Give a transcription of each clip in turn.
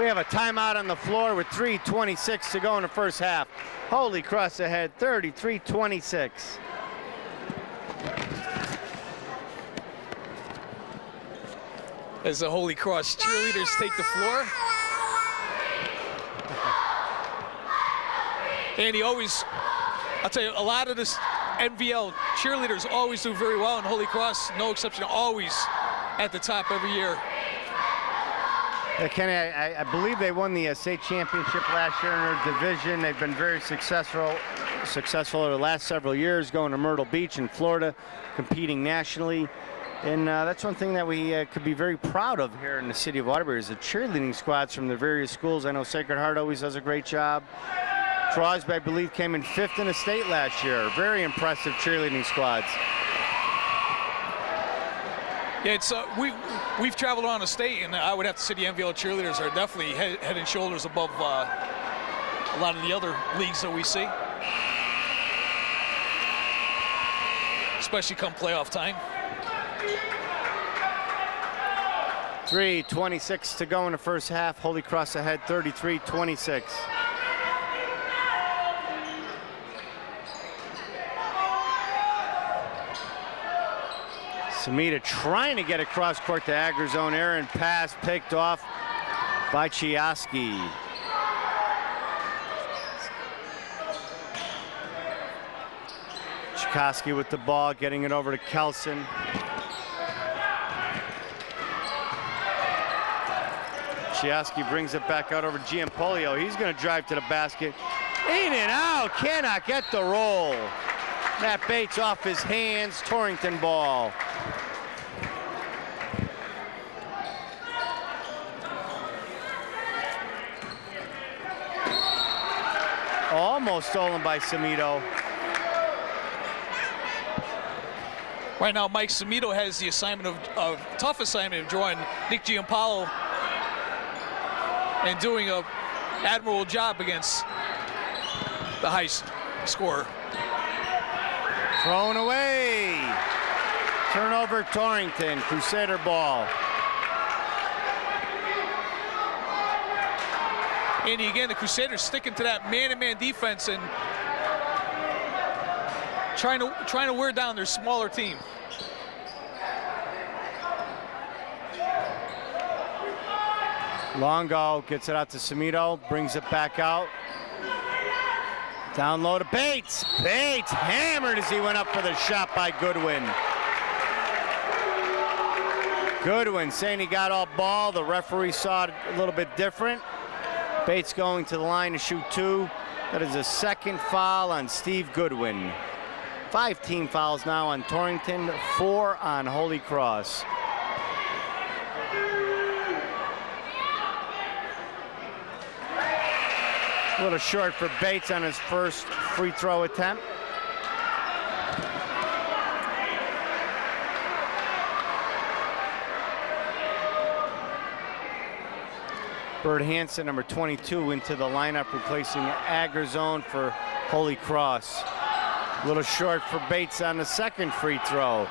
We have a timeout on the floor with 3:26 to go in the first half. Holy Cross ahead, 33-26. As the Holy Cross cheerleaders take the floor. And he always, I'll tell you, a lot of this N.V.L. cheerleaders always do very well, and Holy Cross, no exception, always at the top every year. Yeah, Kenny, I believe they won the state championship last year in their division. They've been very successful over the last several years, going to Myrtle Beach in Florida, competing nationally. And that's one thing that we could be very proud of here in the city of Waterbury is the cheerleading squads from the various schools. I know Sacred Heart always does a great job. Crosby, I believe, came in 5th in the state last year. Very impressive cheerleading squads. Yeah, it's we've traveled around the state, and I would have to say the N.V.L. cheerleaders are definitely head and shoulders above a lot of the other leagues that we see, especially come playoff time. 3:26 to go in the first half. Holy Cross ahead, 33-26. Samita trying to get across court to Agger zone. Aaron pass picked off by Chiaski. Chikoski with the ball, getting it over to Kelson. Chiaski brings it back out over Giampolio. He's going to drive to the basket. In and out, cannot get the roll. Matt Bates off his hands, Torrington ball. Almost stolen by Samito. Right now, Mike Samito has the assignment of tough assignment of drawing Nick Giampolo and doing an admirable job against the high scorer. Thrown away. Turnover, Torrington, Crusader ball. And again, the Crusaders sticking to that man-to-man defense and trying to wear down their smaller team. Longo gets it out to Samito, brings it back out. Down low to Bates. Bates hammered as he went up for the shot by Goodwin. Goodwin saying he got all ball. The referee saw it a little bit different. Bates going to the line to shoot 2. That is a second foul on Steve Goodwin. 5 team fouls now on Torrington, 4 on Holy Cross. A little short for Bates on his first free throw attempt. Bird Hansen, number 22, into the lineup, replacing Aggerzone for Holy Cross. A little short for Bates on the second free throw.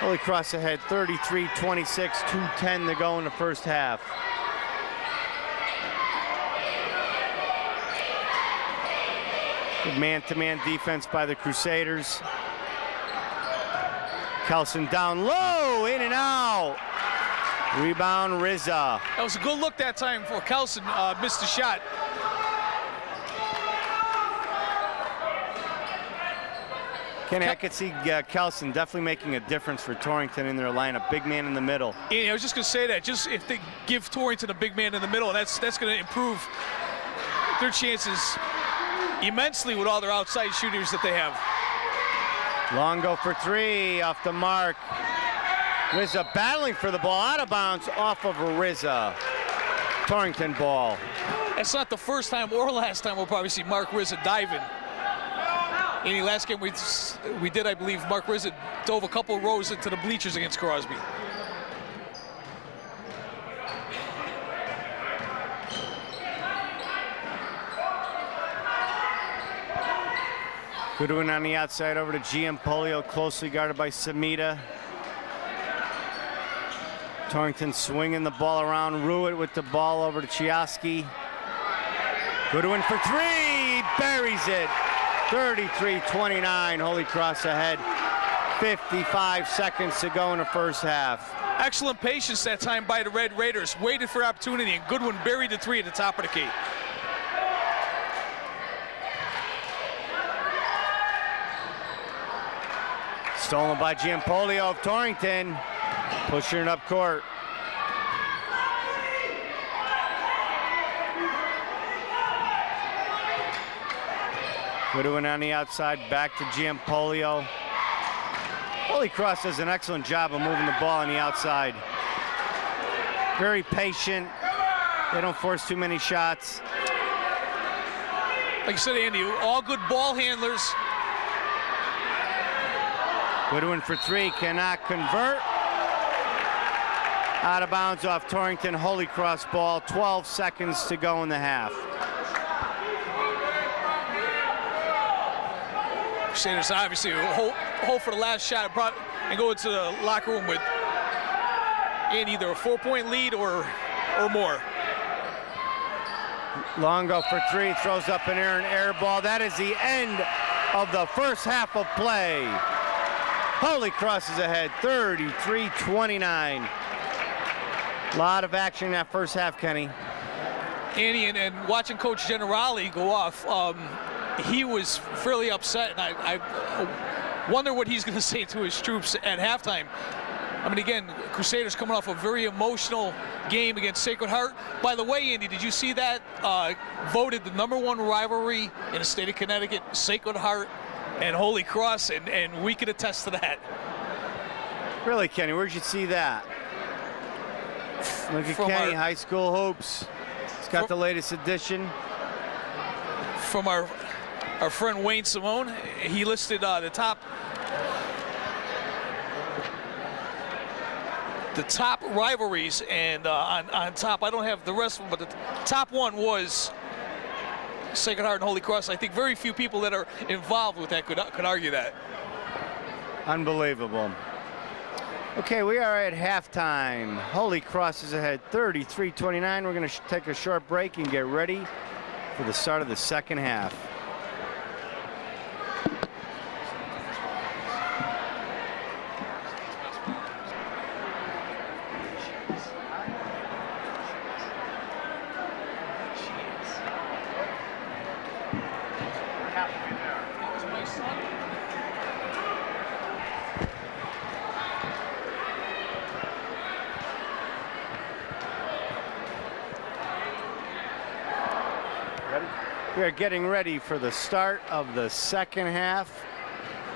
Holy Cross ahead, 33-26, 2:10 to go in the first half. Good man-to-man defense by the Crusaders. Kelson down low, in and out. Rebound, Rizza. That was a good look that time for Kelson, missed the shot. Kenny, I could see Kelson definitely making a difference for Torrington in their lineup. Big man in the middle. Yeah, I was just going to say that. Just if they give Torrington a big man in the middle, that's going to improve their chances immensely with all their outside shooters that they have. Longo for 3, off the mark. Rizza battling for the ball, out of bounds, off of Rizza. Torrington ball. That's not the first time or last time we'll probably see Mark Rizza diving. In the last game we did, I believe, Mark Rizza dove a couple rows into the bleachers against Crosby. Goodwin on the outside over to Giampolio, closely guarded by Samita. Torrington swinging the ball around. Ruitt with the ball over to Chioski. Goodwin for three, buries it. 33-29, Holy Cross ahead. 55 seconds to go in the first half. Excellent patience that time by the Red Raiders. Waited for opportunity, and Goodwin buried the three at the top of the key. Stolen by Giampolio of Torrington. Pushing it up court. Goodwin on the outside, back to Giampolio. Holy Cross does an excellent job of moving the ball on the outside. Very patient. They don't force too many shots. Like you said, Andy, all good ball handlers. Goodwin for three, cannot convert. Out of bounds off Torrington, Holy Cross ball, 12 seconds to go in the half. Crusaders obviously hold for the last shot and go into the locker room with in either a 4-point lead or more. Longo for three, throws up an air ball. That is the end of the first half of play. Holy Cross is ahead, 33-29. A lot of action in that first half, Kenny. Andy, and watching Coach Generali go off, he was fairly upset, and I wonder what he's going to say to his troops at halftime. I mean, again, Crusaders coming off a very emotional game against Sacred Heart. By the way, Andy, did you see that? Voted the #1 rivalry in the state of Connecticut, Sacred Heart and Holy Cross, and we could attest to that. Really, Kenny, where'd you see that? Look at Kenny, high school hoops. He's got the latest edition. From our friend Wayne Simone, he listed the top rivalries, and on top, I don't have the rest of them, but the top one was Sacred Heart and Holy Cross. I think very few people that are involved with that could argue that. Unbelievable. Okay, we are at halftime. Holy Cross is ahead, 33-29. We're going to take a short break and get ready for the start of the second half. We are getting ready for the start of the second half.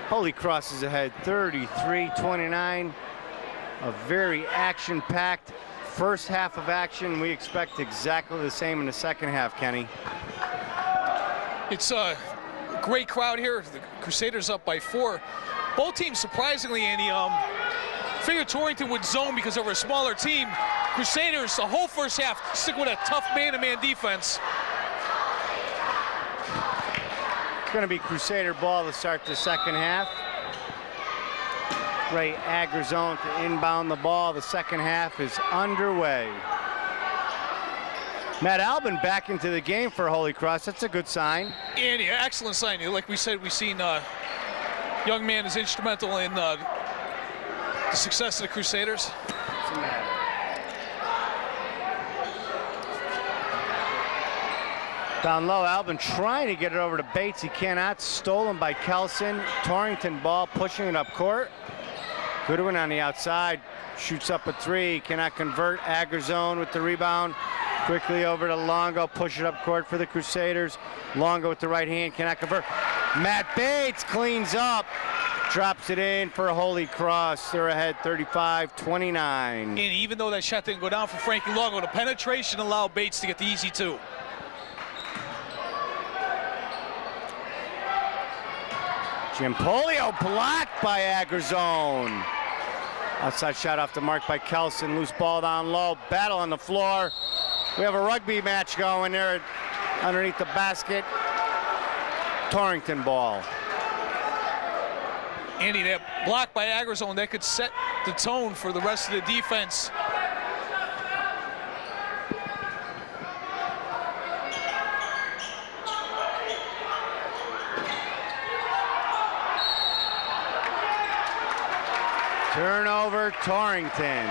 Holy Cross is ahead, 33-29. A very action-packed first half of action. We expect exactly the same in the second half, Kenny. It's a great crowd here. The Crusaders up by 4. Both teams, surprisingly, Andy, figured Torrington would zone because they were a smaller team. Crusaders, the whole first half, stick with a tough man-to-man defense. Going to be Crusader ball to start the second half. Ray Agrazone to inbound the ball. The second half is underway. Matt Albin back into the game for Holy Cross. That's a good sign. Andy, excellent sign. Like we said, we've seen young man is instrumental in the success of the Crusaders. Down low, Albin trying to get it over to Bates. He cannot. Stolen by Kelson. Torrington ball, pushing it up court. Goodwin on the outside. Shoots up a three. Cannot convert. Agrazone with the rebound. Quickly over to Longo. Push it up court for the Crusaders. Longo with the right hand. Cannot convert. Matt Bates cleans up. Drops it in for Holy Cross. They're ahead 35-29. And even though that shot didn't go down for Frankie Longo, the penetration allowed Bates to get the easy two. Giampolio blocked by Agrazone. Outside shot off the mark by Kelson. Loose ball down low. Battle on the floor. We have a rugby match going there underneath the basket. Torrington ball. Andy, that block by Agrazone, that could set the tone for the rest of the defense Turnover, Torrington.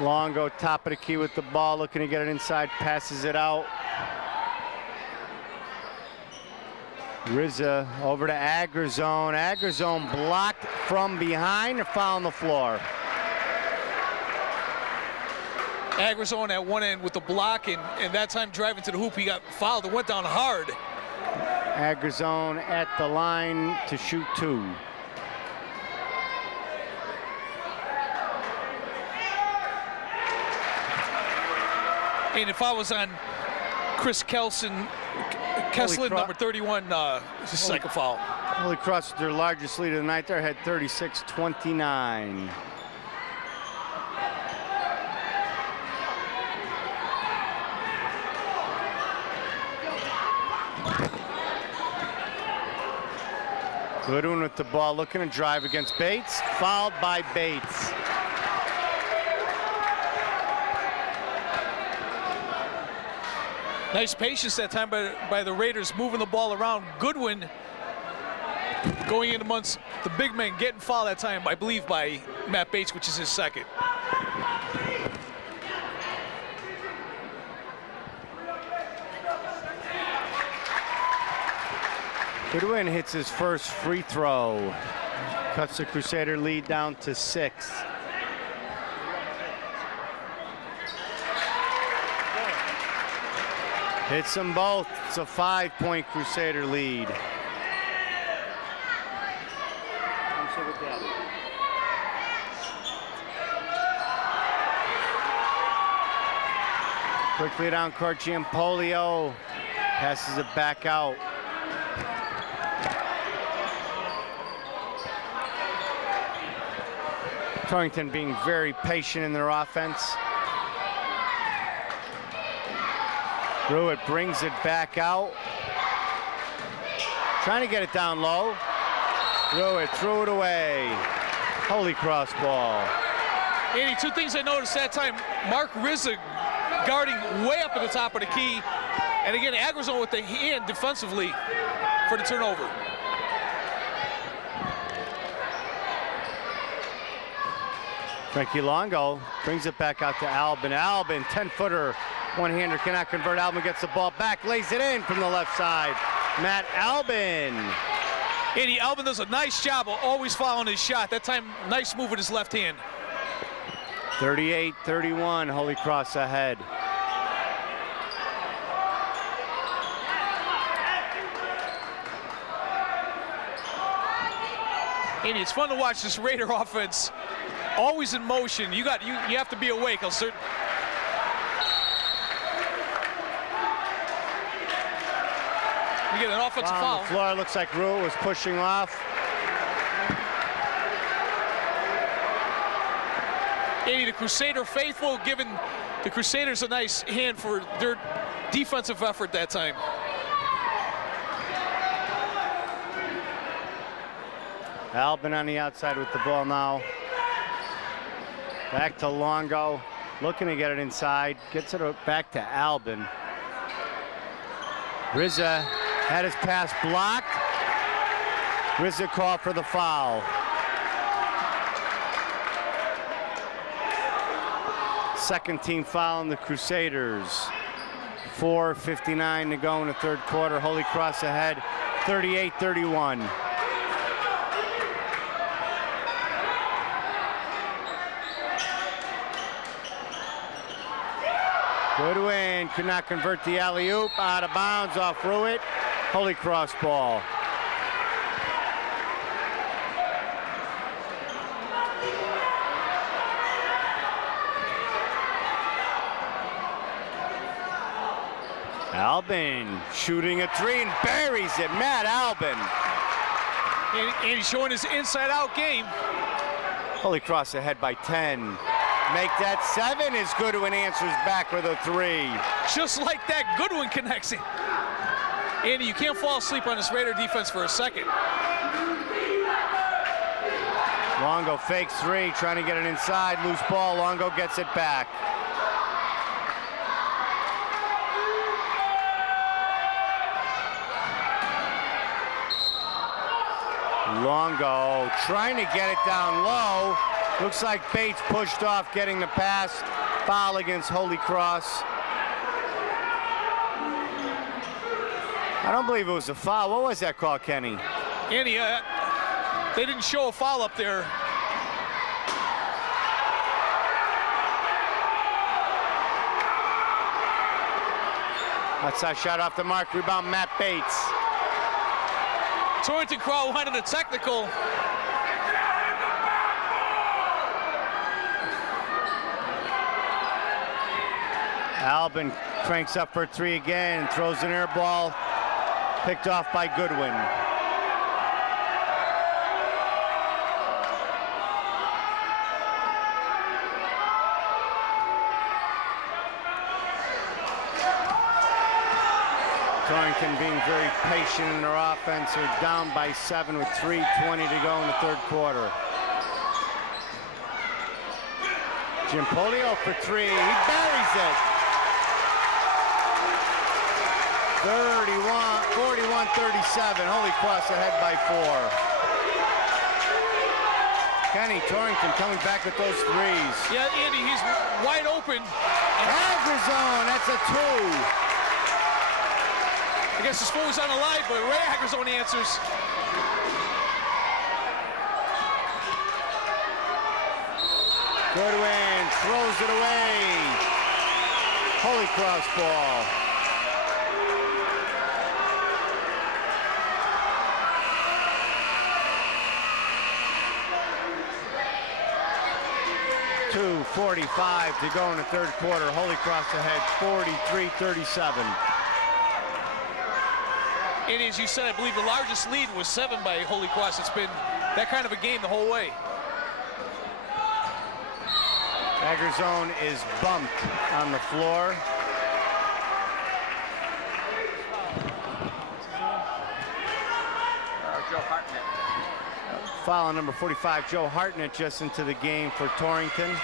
Longo, top of the key with the ball, looking to get it inside, passes it out. Rizza over to Agrazone. Agrazone blocked from behind, a foul on the floor. Agrazone at one end with the block, and that time driving to the hoop, he got fouled and went down hard. Agrazone at the line to shoot 2. And if I was on Chris Kessler, number 31, it's a second foul. Holy Cross, their largest lead of the night there, had 36-29. Goodwin with the ball, looking to drive against Bates, fouled by Bates. Nice patience that time by the Raiders, moving the ball around. Goodwin going in amongst the big men, getting fouled that time, I believe, by Matt Bates, which is his second. Goodwin hits his first free throw. Cuts the Crusader lead down to 6. Hits them both. It's a 5-point Crusader lead. Quickly down court, Giampolio passes it back out. Torrington being very patient in their offense. Pruitt brings it back out. Trying to get it down low. Pruitt threw it away. Holy Cross ball. Andy, 2 things I noticed that time. Mark Rizza guarding way up at the top of the key. And again, Agrazone with the hand defensively for the turnover. Frankie Longo brings it back out to Albin. Albin, 10-footer, one-hander, cannot convert. Albin gets the ball back, lays it in from the left side. Matt Albin. Andy, Albin does a nice job of always following his shot. That time, nice move with his left hand. 38-31, Holy Cross ahead. Andy, it's fun to watch this Raider offense. Always in motion. You have to be awake. You get an offensive foul. On the floor, looks like Rule was pushing off. Andy, the Crusader faithful, giving the Crusaders a nice hand for their defensive effort that time. Albin on the outside with the ball now. Back to Longo, looking to get it inside. Gets it back to Albin. Rizza had his pass blocked. Rizza called for the foul. Second team foul on the Crusaders. 4:59 to go in the third quarter. Holy Cross ahead, 38-31. Goodwin could not convert the alley-oop. Out of bounds off Pruitt. Holy Cross ball. Albin shooting a 3 and buries it. Matt Albin. And he's showing his inside-out game. Holy Cross ahead by 10. Make that 7 as Goodwin answers back with a 3. Just like that, Goodwin connects it. Andy, you can't fall asleep on this Raider defense for a second. Longo fakes three, trying to get it inside. Loose ball. Longo gets it back. Longo trying to get it down low. Looks like Bates pushed off getting the pass. Foul against Holy Cross. I don't believe it was a foul. What was that call, Kenny? Andy, they didn't show a foul up there. Outside shot off the mark. Rebound, Matt Bates. Torrington crowd wanted a technical. Albin cranks up for three again and throws an air ball. Picked off by Goodwin. Torrington being very patient in their offense. They're down by 7 with 3:20 to go in the third quarter. Giampolio for three. He buries it. 41-37. Holy Cross ahead by 4. Kenny Torrington coming back with those threes. Yeah, Andy, he's wide open. Agrizone, that's a 2. I guess his phone's on the line, but Ray Agrizone answers. Goodwin throws it away. Holy Cross ball. .2:45 to go in the third quarter. Holy Cross ahead 43-37. And as you said, I believe the largest lead was 7 by Holy Cross. It's been that kind of a game the whole way. Agrizone is bumped on the floor. Joe Hartnett. Foul on number 45, Joe Hartnett, just into the game for Torrington.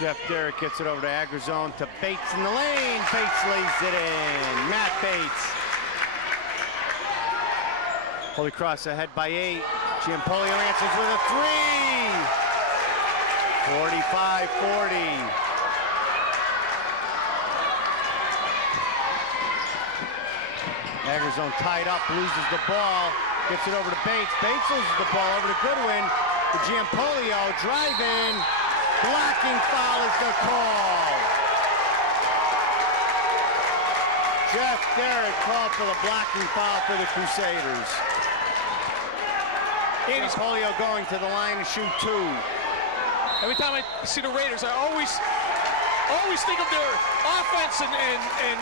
Jeff Derrick gets it over to Agrizone, to Bates in the lane. Bates lays it in. Matt Bates. Holy Cross ahead by 8. Giampolio answers with a 3. 45-40. Agrizone tied up, loses the ball, gets it over to Bates. Bates loses the ball over to Goodwin. To Giampolio, drive in. Blocking foul is the call. Jeff Derrick called for the blocking foul for the Crusaders. Giampolio going to the line to shoot 2. Every time I see the Raiders, I always think of their offense and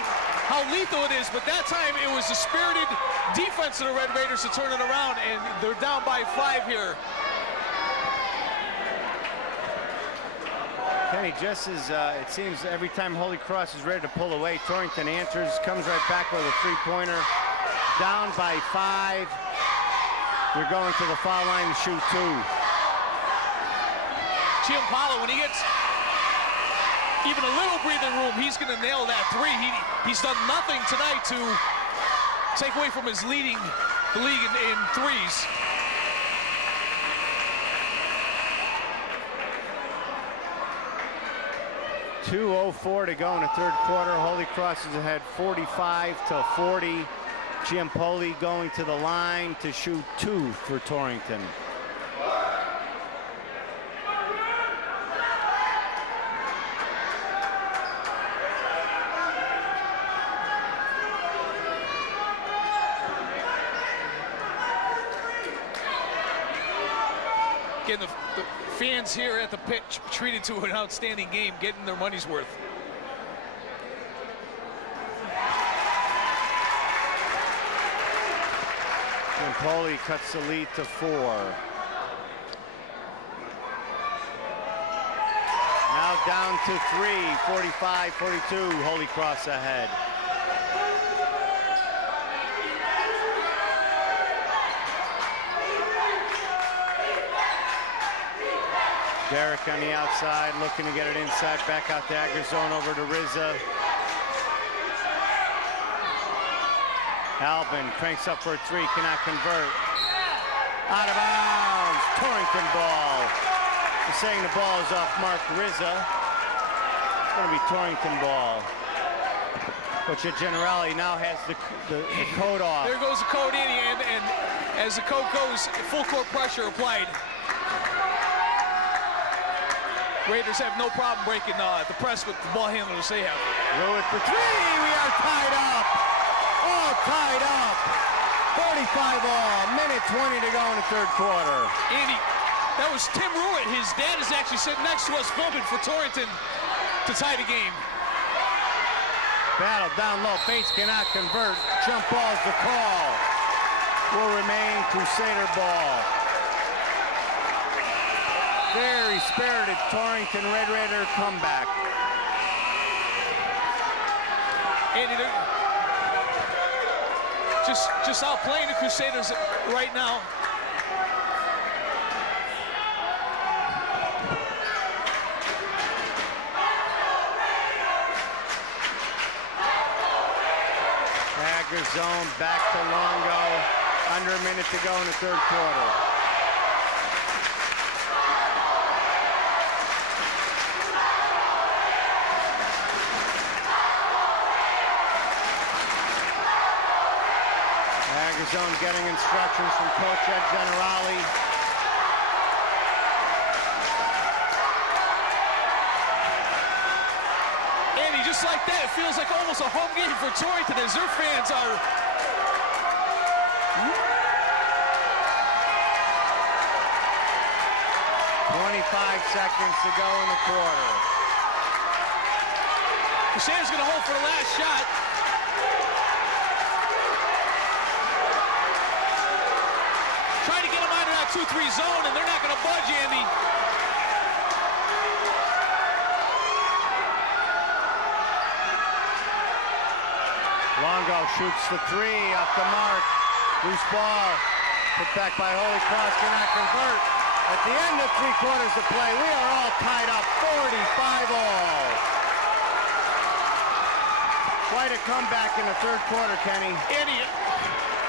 how lethal it is, but that time it was the spirited defense of the Red Raiders to turn it around, and they're down by 5 here. Kenny, just as it seems every time Holy Cross is ready to pull away, Torrington answers, comes right back with a 3-pointer. Down by 5. You're going to the foul line to shoot 2. Giampolio, when he gets even a little breathing room, he's going to nail that 3. He's done nothing tonight to take away from his leading the league in threes. .204 to go in the third quarter. Holy Cross is ahead 45-40. Giampolio going to the line to shoot 2 for Torrington. Again, the fans here at the pitch treated to an outstanding game, getting their money's worth. Giampolio cuts the lead to 4. Now down to 3, 45-42. Holy Cross ahead. Derek on the outside, looking to get it inside, back out the Agger zone over to Rizza. Albin cranks up for a three, cannot convert. Out of bounds, Torrington ball. They're saying the ball is off Mark Rizza. It's going to be Torrington ball. Coach Generali now has the code off. There goes the code in, and as the code goes, full court pressure applied. Raiders have no problem breaking the press with the ball handlers they have. Lewis for three, we are tied up. All tied up. 45 all, minute 20 to go in the third quarter. Andy, that was Tim Ruitt. His dad is actually sitting next to us filming for Torrington to tie the game. Battle down low, Bates cannot convert. Jump ball's the call. Will remain Crusader ball. Very spirited Torrington Red Raider comeback. Andy, just outplaying the Crusaders right now. Agger zone, back to Longo. Under a minute to go in the third quarter. Agger zone getting instructions from Coach Generali. Just like that, it feels like almost a home game for Torrington as their fans are. 25 seconds to go in the quarter. Crusaders gonna hold for the last shot. Trying to get them out of that 2-3 zone, and they're not gonna budge, Andy. Longo shoots the three, off the mark. Loose ball, put back by Holy Cross, cannot convert. At the end of 3 quarters of play, we are all tied up, 45 all. Quite a comeback in the third quarter, Kenny. Andy,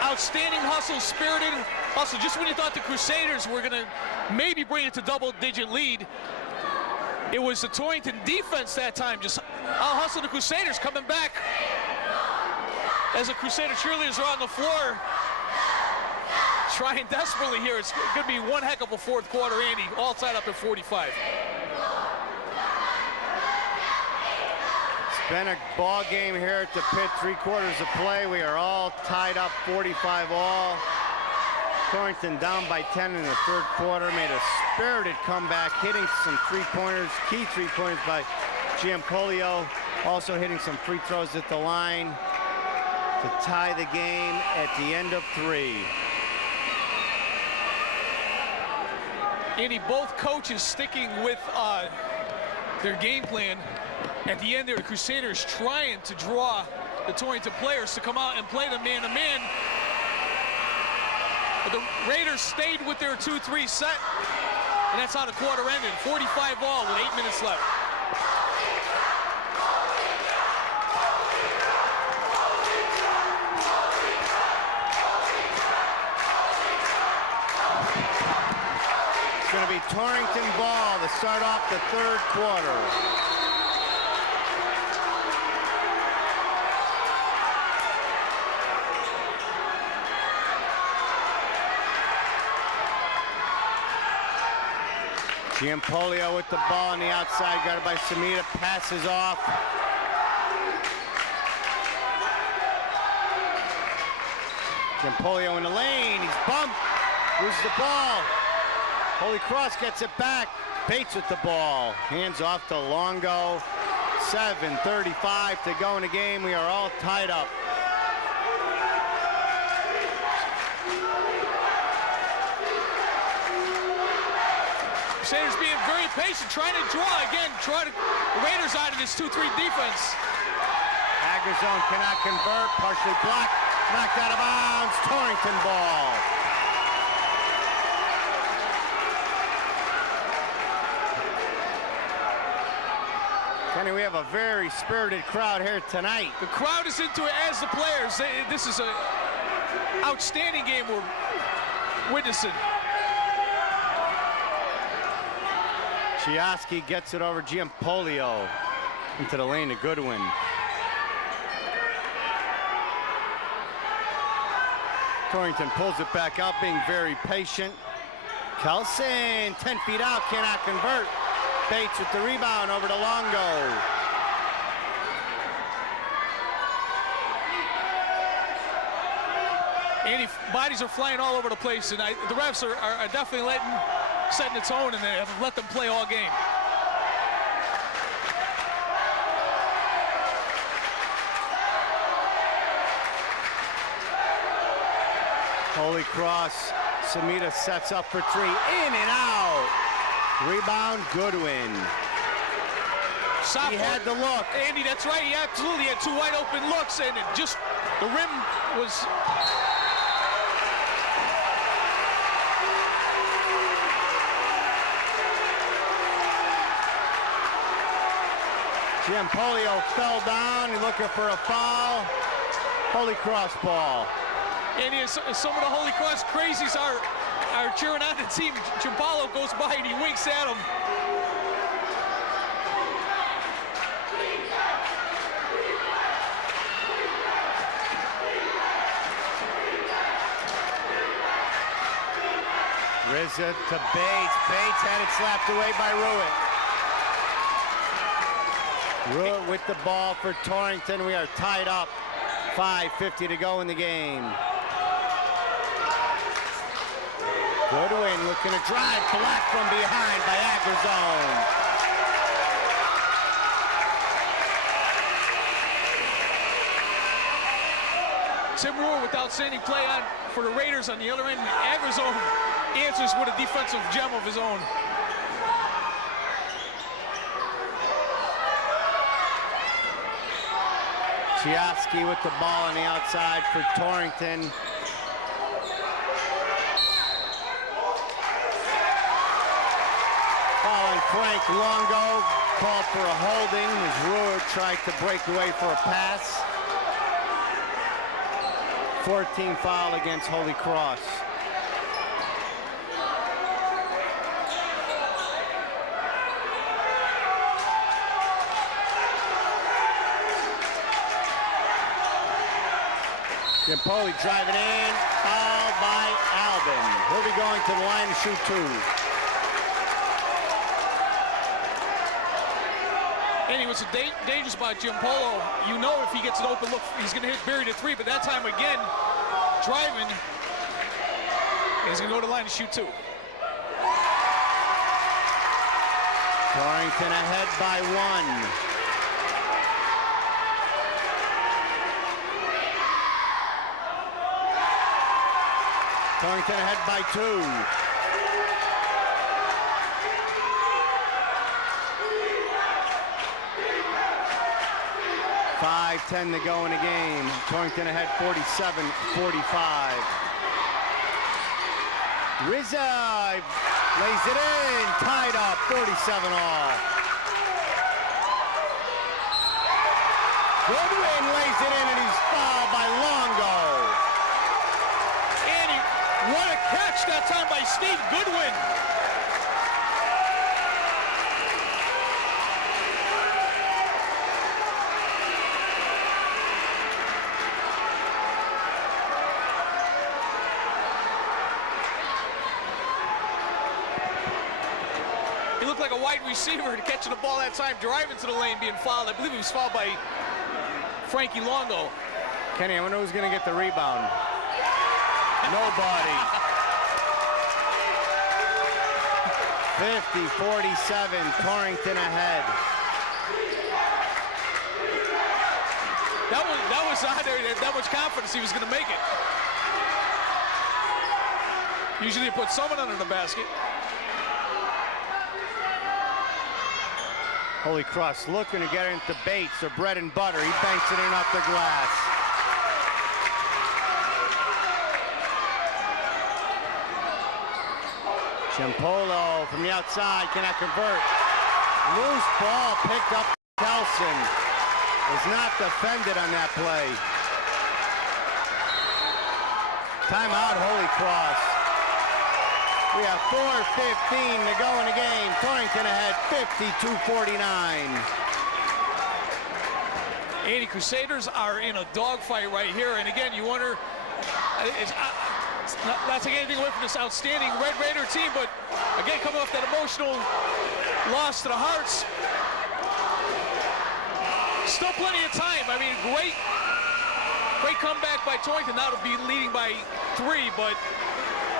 outstanding hustle, spirited hustle. Just when you thought the Crusaders were gonna maybe bring it to double-digit lead, it was the Torrington defense that time just out-hustled the Crusaders coming back. As the Crusader cheerleaders are on the floor, trying desperately here. It's going to be one heck of a fourth quarter, Andy, all tied up at 45. It's been a ball game here at the pit, 3 quarters of play. We are all tied up, 45 all. Torrington down by 10 in the third quarter, made a spirited comeback, hitting some three-pointers, key three-pointers by Giampolio, also hitting some free throws at the line to tie the game at the end of 3. Andy, both coaches sticking with their game plan. At the end there, the Crusaders trying to draw the Torrington players to come out and play the man-to-man. But the Raiders stayed with their 2-3 set, and that's how the quarter ended. 45 all with 8 minutes left. Going to be Torrington ball to start off the third quarter. Giampolio with the ball on the outside, guarded by Samita, passes off. Giampolio in the lane, he's bumped, loses the ball. Holy Cross gets it back. Bates with the ball. Hands off to Longo. 7:35 to go in the game. We are all tied up. Crusaders being very patient, trying to draw again, try to the Raiders out of this 2-3 defense. Agger zone cannot convert, partially blocked, knocked out of bounds. Torrington ball. Kenny, we have a very spirited crowd here tonight. The crowd is into it as the players. This is an outstanding game we're witnessing. Chioski gets it over Giampolio into the lane to Goodwin. Torrington pulls it back out, being very patient. Kelson, 10 feet out, cannot convert. Bates with the rebound over to Longo. Andy, bodies are flying all over the place, and the refs are definitely setting its own, and they have let them play all game. Holy Cross, Samita sets up for three, in and out. Rebound, Goodwin. He had the look. Andy, that's right, he absolutely had two wide open looks, and it just, the rim was... Giampolio fell down, he's looking for a foul. Holy Cross ball. And some of the Holy Cross crazies are cheering on the team. Giampolio goes by and he winks at him. Rizza to Bates. Bates had it slapped away by Ruitt. Ruitt with the ball for Torrington. We are tied up. 5:50 to go in the game. Goodwin looking to drive, blocked from behind by Agrazone. Tim Ruitt with outstanding play for the Raiders on the other end. Agrazone answers with a defensive gem of his own. Chioski with the ball on the outside for Torrington. Foul on Frank Longo, called for a holding as Ruitt tried to break away for a pass. 14 foul against Holy Cross. Giampoli driving in, fouled by Albin. He'll be going to the line to shoot two. And he was a dangerous by Giampolo. You know if he gets an open look, he's going to hit buried a three, but that time again, driving, he's going to go to the line to shoot two. Torrington ahead by one. Torrington ahead by two. .5:10 to go in the game. Torrington ahead 47-45. Rizza lays it in, tied up, 47 all. Goodwin lays it in and he's fouled by Longo. What a catch that time by Steve Goodwin. He looked like a wide receiver catching the ball that time, driving to the lane, being fouled. I believe he was fouled by Frankie Longo. Kenny, I wonder who's going to get the rebound. Nobody. 50-47, Torrington ahead. That was out there, that much confidence he was going to make it. Usually you put someone under the basket. Holy Cross looking to get into Bates, their bread and butter. He banks it in off the glass. Giampolo from the outside cannot convert. Loose ball picked up. Kelson was not defended on that play. Timeout, Holy Cross. We have 4:15 to go in the game. Torrington ahead 52-49. Andy, Crusaders are in a dogfight right here, and again, you wonder, it's not taking anything away from this outstanding Red Raider team, but again, coming off that emotional loss to the Hearts, still plenty of time. I mean, great comeback by Torrington. Now to be leading by 3, but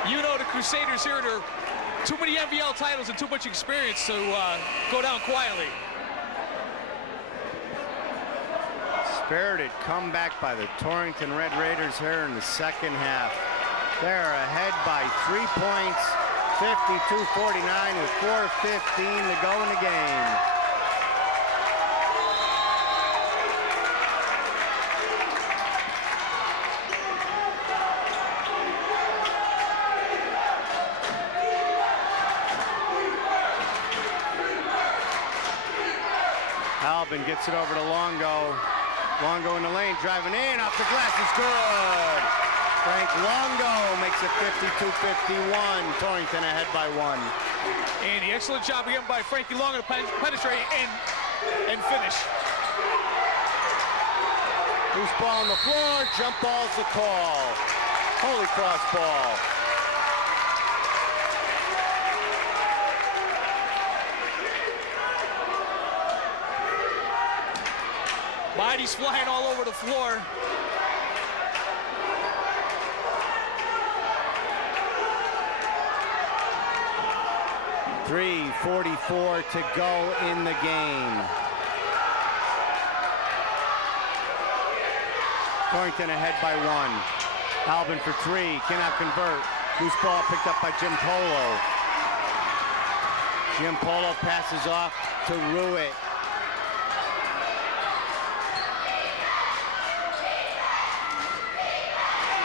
you know the Crusaders here, there are too many N.V.L titles and too much experience to go down quietly. Spirited comeback by the Torrington Red Raiders here in the second half. They're ahead by 3 points, 52-49 with 4:15 to go in the game. Albin gets it over to Longo. Longo in the lane, driving in, off the glass, is good. Frank Longo makes it 52-51. Torrington ahead by 1. Andy, excellent job again by Frankie Longo to penetrate and finish. Loose ball on the floor, jump ball's the call. Holy Cross ball. Bodies flying all over the floor. .344 to go in the game. Torrington ahead by 1. Albin for 3, cannot convert. Loose ball picked up by Jim Polo. Jim Polo passes off to Ruitt.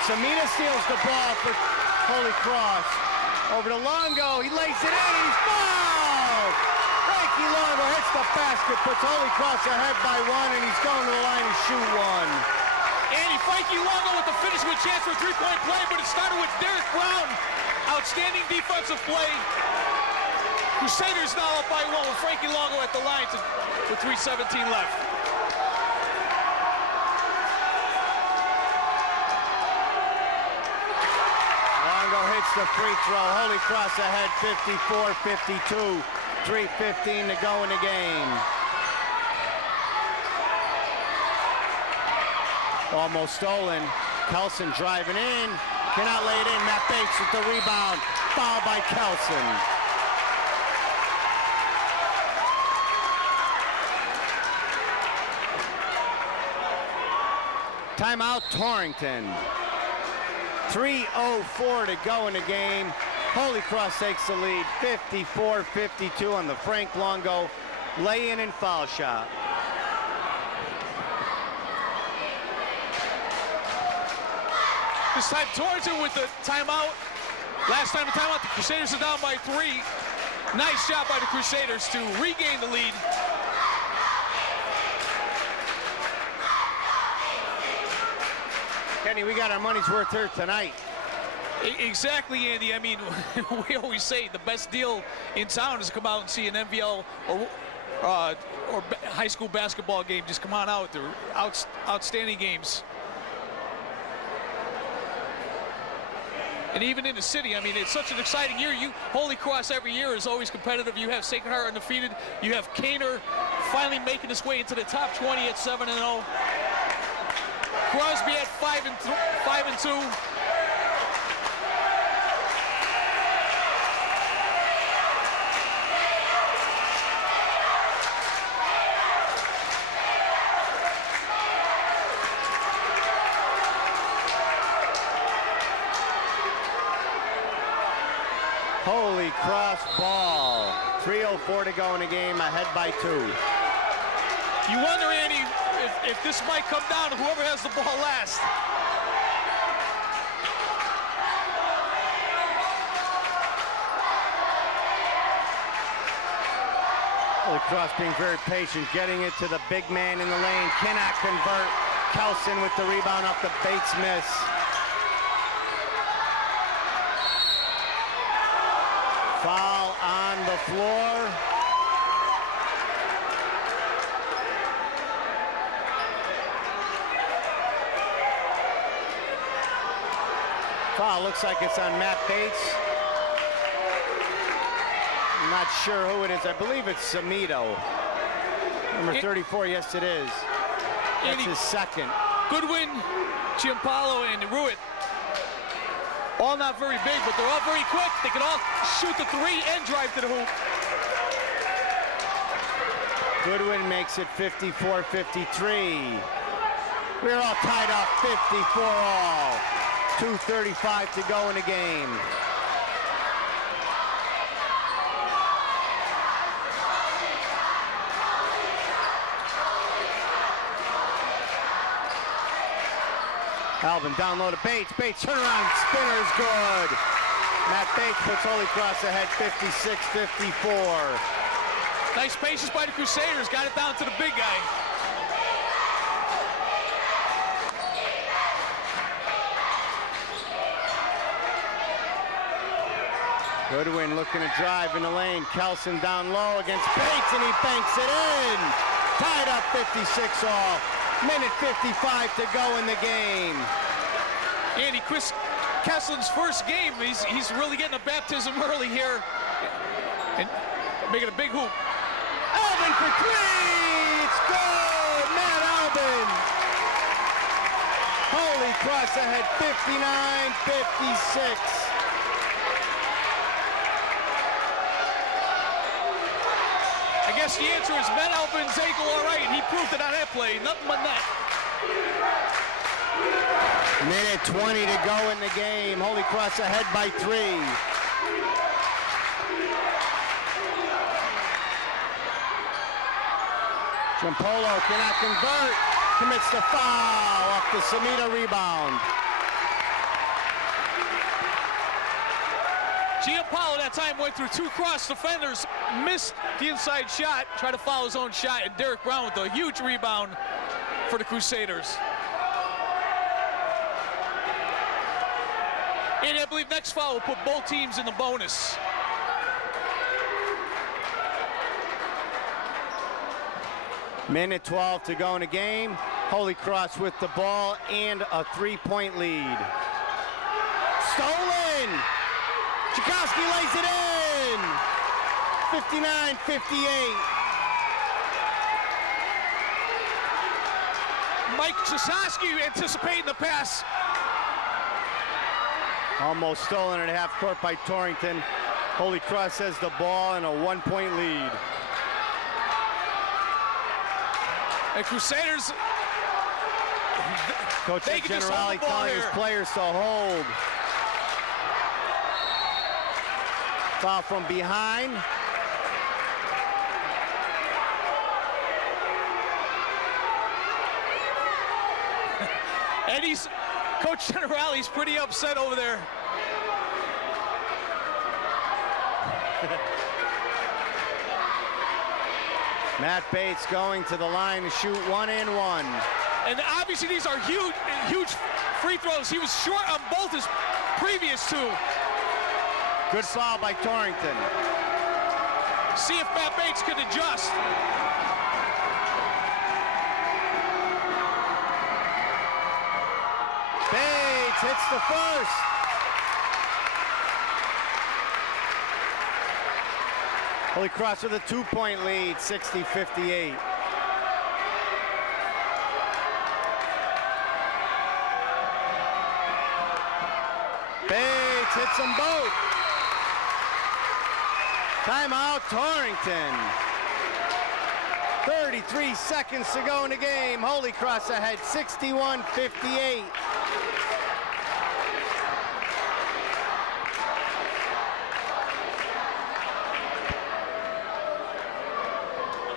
Samina steals the ball for Holy Cross. Over to Longo, he lays it in, he's fouled! Frankie Longo hits the basket, puts Holy Cross ahead by 1, and he's going to the line to shoot 1. Andy, Frankie Longo with the finish with a chance for a 3-point play, but it started with Derek Brown. Outstanding defensive play. Crusaders now up by 1 with Frankie Longo at the line with 3:17 left. Hits the free throw. Holy Cross ahead 54-52. 3:15 to go in the game. Almost stolen. Kelson driving in. Cannot lay it in. Matt Bates with the rebound. Foul by Kelson. Timeout, Torrington. 3:04 to go in the game. Holy Cross takes the lead, 54-52 on the Frank Longo lay-in and foul shot. This time Torrington with the timeout. Last time the timeout, the Crusaders are down by 3. Nice job by the Crusaders to regain the lead. Kenny, we got our money's worth here tonight. Exactly, Andy. I mean, we always say the best deal in town is to come out and see an N.V.L or high school basketball game. Just come on out. They're outstanding games. And even in the city, I mean, it's such an exciting year. Holy Cross every year is always competitive. You have Sacred Heart undefeated. You have Kaner finally making his way into the top 20 at 7-0. Crosby at 5-2. Holy Cross ball. 3:04 to go in the game, ahead by 2. You wonder, Andy, if this might come down to whoever has the ball last. Holy Cross being very patient, getting it to the big man in the lane. Cannot convert. Kelson with the rebound off the Bates miss. Foul on the floor. Foul looks like it's on Matt Bates. I'm not sure who it is. I believe it's Samito. Number 34, yes it is. That's his second. Goodwin, Giampaolo, and Ruitt. All not very big, but they're all very quick. They can all shoot the three and drive to the hoop. Goodwin makes it 54-53. We're all tied up, 54 all. 2:35 to go in the game. Alvin down low to Bates. Bates turnaround spinner is good. Matt Bates puts Holy Cross ahead 56-54. Nice patience by the Crusaders. Got it down to the big guy. Goodwin looking to drive in the lane. Kelson down low against Bates, and he banks it in. Tied up 56 all. Minute 55 to go in the game. Andy, Chris Keslin's first game. He's really getting a baptism early here and making a big hoop. Albin for three. It's good. Matt Albin. Holy Cross ahead 59-56. I guess the answer is Matt Albin's ankle all right, and he proved it on that play. Nothing but net. Minute 20 to go in the game. Holy Cross ahead by 3. Giampaolo cannot convert. Commits the foul off the Samita rebound. Giampaolo that time went through 2 cross defenders, missed the inside shot, tried to foul his own shot, and Derek Brown with a huge rebound for the Crusaders. And I believe next foul will put both teams in the bonus. Minute 12 to go in the game. Holy Cross with the ball and a 3-point lead. Stolen! Chikowski lays it in! 59-58. Mike Chikowski anticipating the pass. Almost stolen at half court by Torrington. Holy Cross has the ball and a 1-point lead. And Crusaders, Coach Generali telling his players to hold. Foul from behind. And Coach Generali's pretty upset over there. Matt Bates going to the line to shoot 1 and 1. And obviously these are huge free throws. He was short on both his previous 2. Good foul by Torrington. See if Matt Bates can adjust. Bates hits the first. Holy Cross with a 2-point lead, 60-58. Bates hits them both. Timeout, Torrington. 33 seconds to go in the game. Holy Cross ahead, 61-58.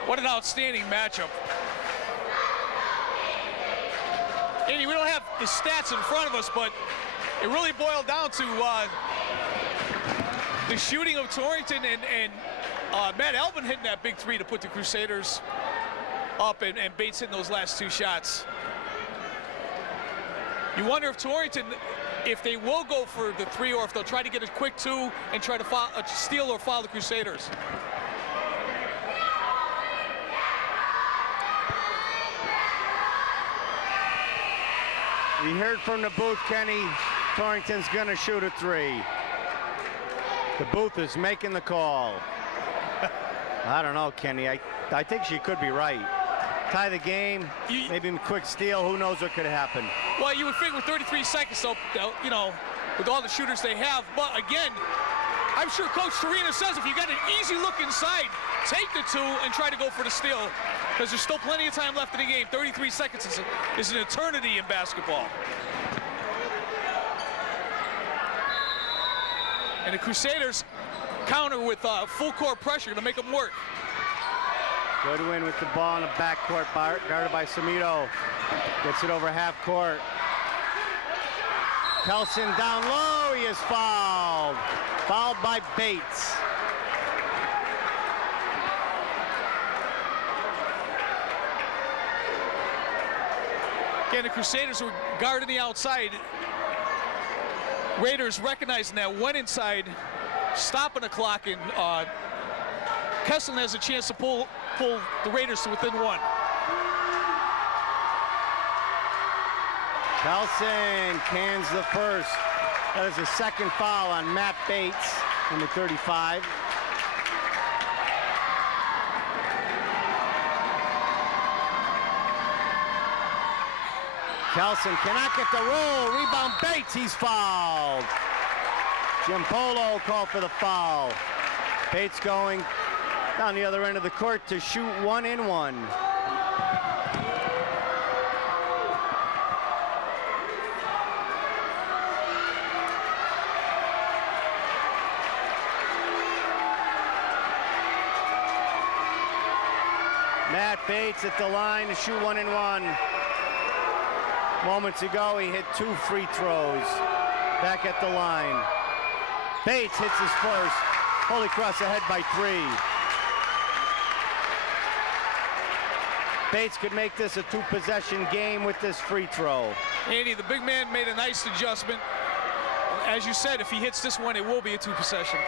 What an outstanding matchup. Andy, we don't have the stats in front of us, but it really boiled down to the shooting of Torrington and Matt Elvin hitting that big three to put the Crusaders up, and Bates hitting those last two shots. You wonder if Torrington, if they will go for the three, or if they'll try to get a quick two and try to steal or foul the Crusaders. We heard from the booth, Kenny, Torrington's gonna shoot a three. The booth is making the call. I don't know, Kenny. I think she could be right. Tie the game, maybe a quick steal. Who knows what could happen? Well, you would figure with 33 seconds, they'll, you know, with all the shooters they have. But again, I'm sure Coach Torrington says if you got an easy look inside, take the two and try to go for the steal, because there's still plenty of time left in the game. 33 seconds is an eternity in basketball. And the Crusaders counter with full court pressure to make them work. Goodwin with the ball in the backcourt, guarded by Samito. Gets it over half court. Kelson down low, he is fouled. Fouled by Bates. Again, the Crusaders were guarding the outside. Raiders recognizing that, went inside, stopping the clock, and Kesselman has a chance to pull the Raiders to within one. Kelson cans the first. That is a second foul on Matt Bates, number 35. Kelson cannot get the roll. Rebound Bates, he's fouled. Jim Polo called for the foul. Bates going down the other end of the court to shoot 1-and-1. Matt Bates at the line to shoot 1-and-1. Moments ago, he hit 2 free throws. Back at the line. Bates hits his first. Holy Cross ahead by 3. Bates could make this a 2-possession game with this free throw. Andy, the big man made a nice adjustment. As you said, if he hits this one, it will be a 2-possession.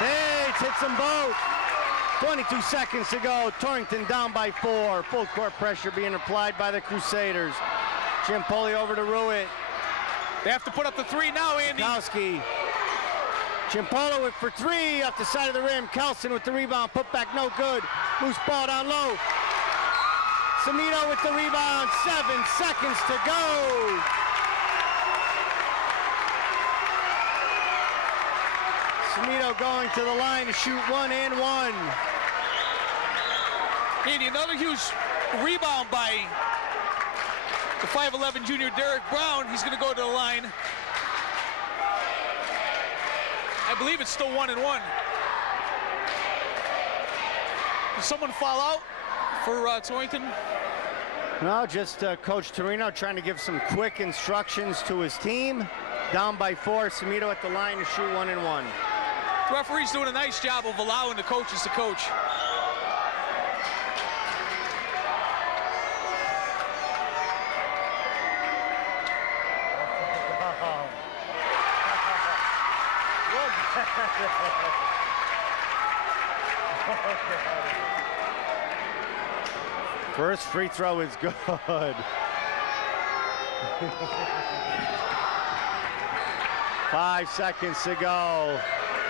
Bates hits them both. 22 seconds to go. Torrington down by 4. Full court pressure being applied by the Crusaders. Jim Poli over to Ruitt. They have to put up the 3 now, Andy. Kowski. Chimpolo with for 3 off the side of the rim. Kelson with the rebound. Put back no good. Loose ball down low. Samito with the rebound. 7 seconds to go. Samito going to the line to shoot 1-and-1. Andy, another huge rebound by the 5'11" junior Derek Brown. He's going to go to the line. I believe it's still 1-and-1. Did someone fall out for Torrington? No, just Coach Torino trying to give some quick instructions to his team. Down by 4, Samito at the line to shoot 1-and-1. The referee's doing a nice job of allowing the coaches to coach. First free throw is good. 5 seconds to go.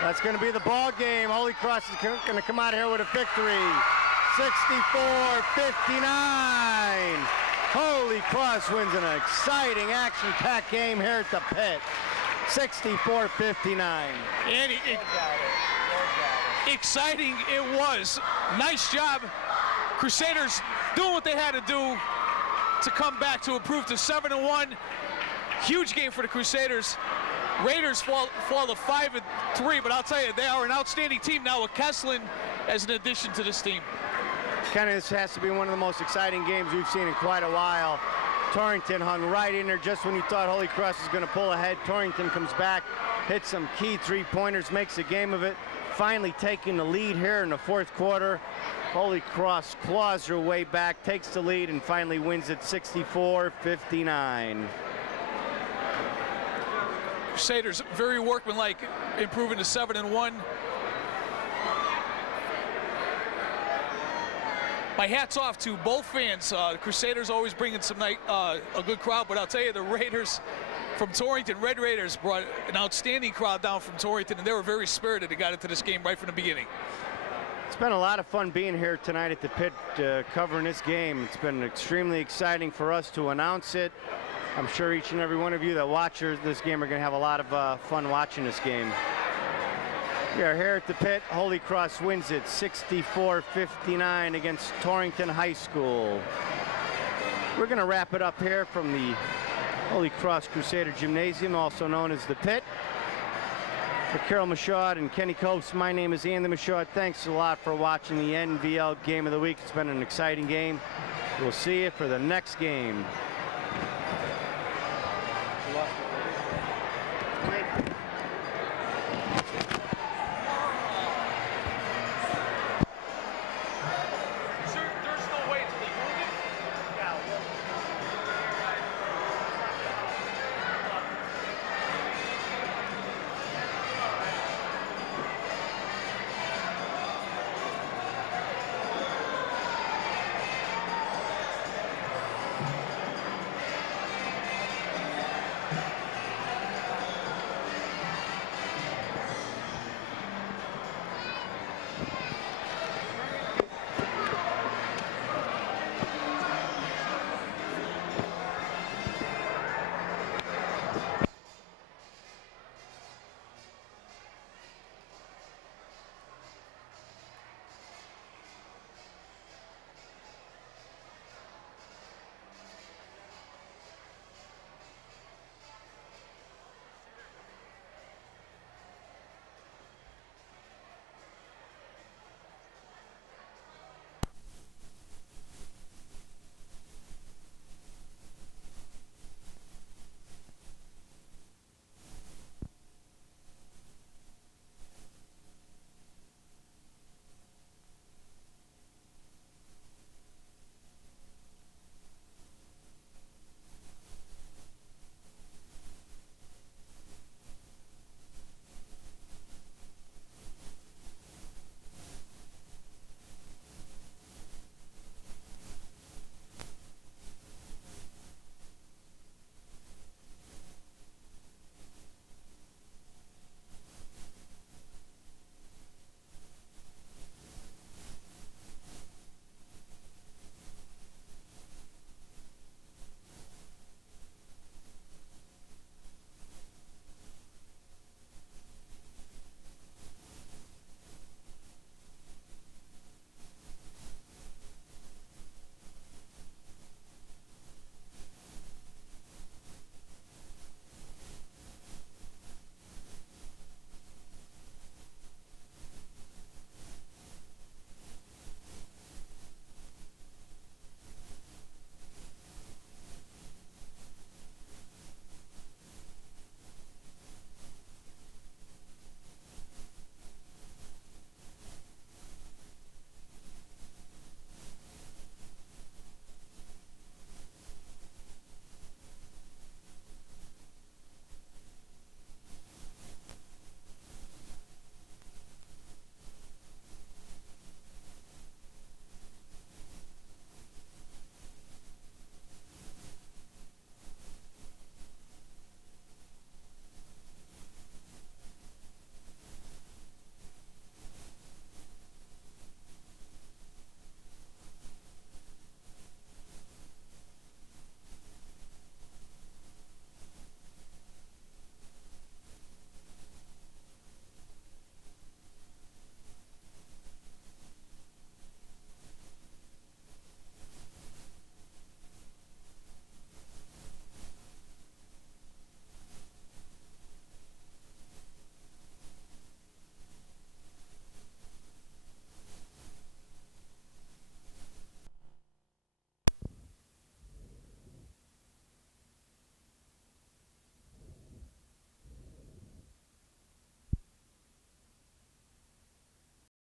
That's going to be the ball game. Holy Cross is going to come out here with a victory. 64-59. Holy Cross wins an exciting action-packed game here at the pit. 64-59. Andy, exciting it was. Nice job. Crusaders doing what they had to do to come back to improve to 7-1. Huge game for the Crusaders. Raiders fall to 5-3, but I'll tell you, they are an outstanding team now with Kesselman as an addition to this team. Kenny, this has to be one of the most exciting games we've seen in quite a while. Torrington hung right in there just when you thought Holy Cross was going to pull ahead. Torrington comes back hit some key three-pointers, makes a game of it. Finally taking the lead here in the fourth quarter. Holy Cross claws her way back, takes the lead, and finally wins it 64-59. Crusaders very workmanlike, improving to 7-1. My hat's off to both fans. Crusaders always bringing some a good crowd, but I'll tell you, the Raiders from Torrington, Red Raiders, brought an outstanding crowd down from Torrington, and they were very spirited and got into this game right from the beginning. It's been a lot of fun being here tonight at the pit covering this game. It's been extremely exciting for us to announce it. I'm sure each and every one of you that watch this game are going to have a lot of fun watching this game. We are here at the pit. Holy Cross wins it 64-59 against Torrington High School. We're going to wrap it up here from the Holy Cross Crusader Gymnasium, also known as the pit. For Carol Michaud and Kenny Copes, my name is Andy Michaud. Thanks a lot for watching the N.V.L. Game of the Week. It's been an exciting game. We'll see you for the next game.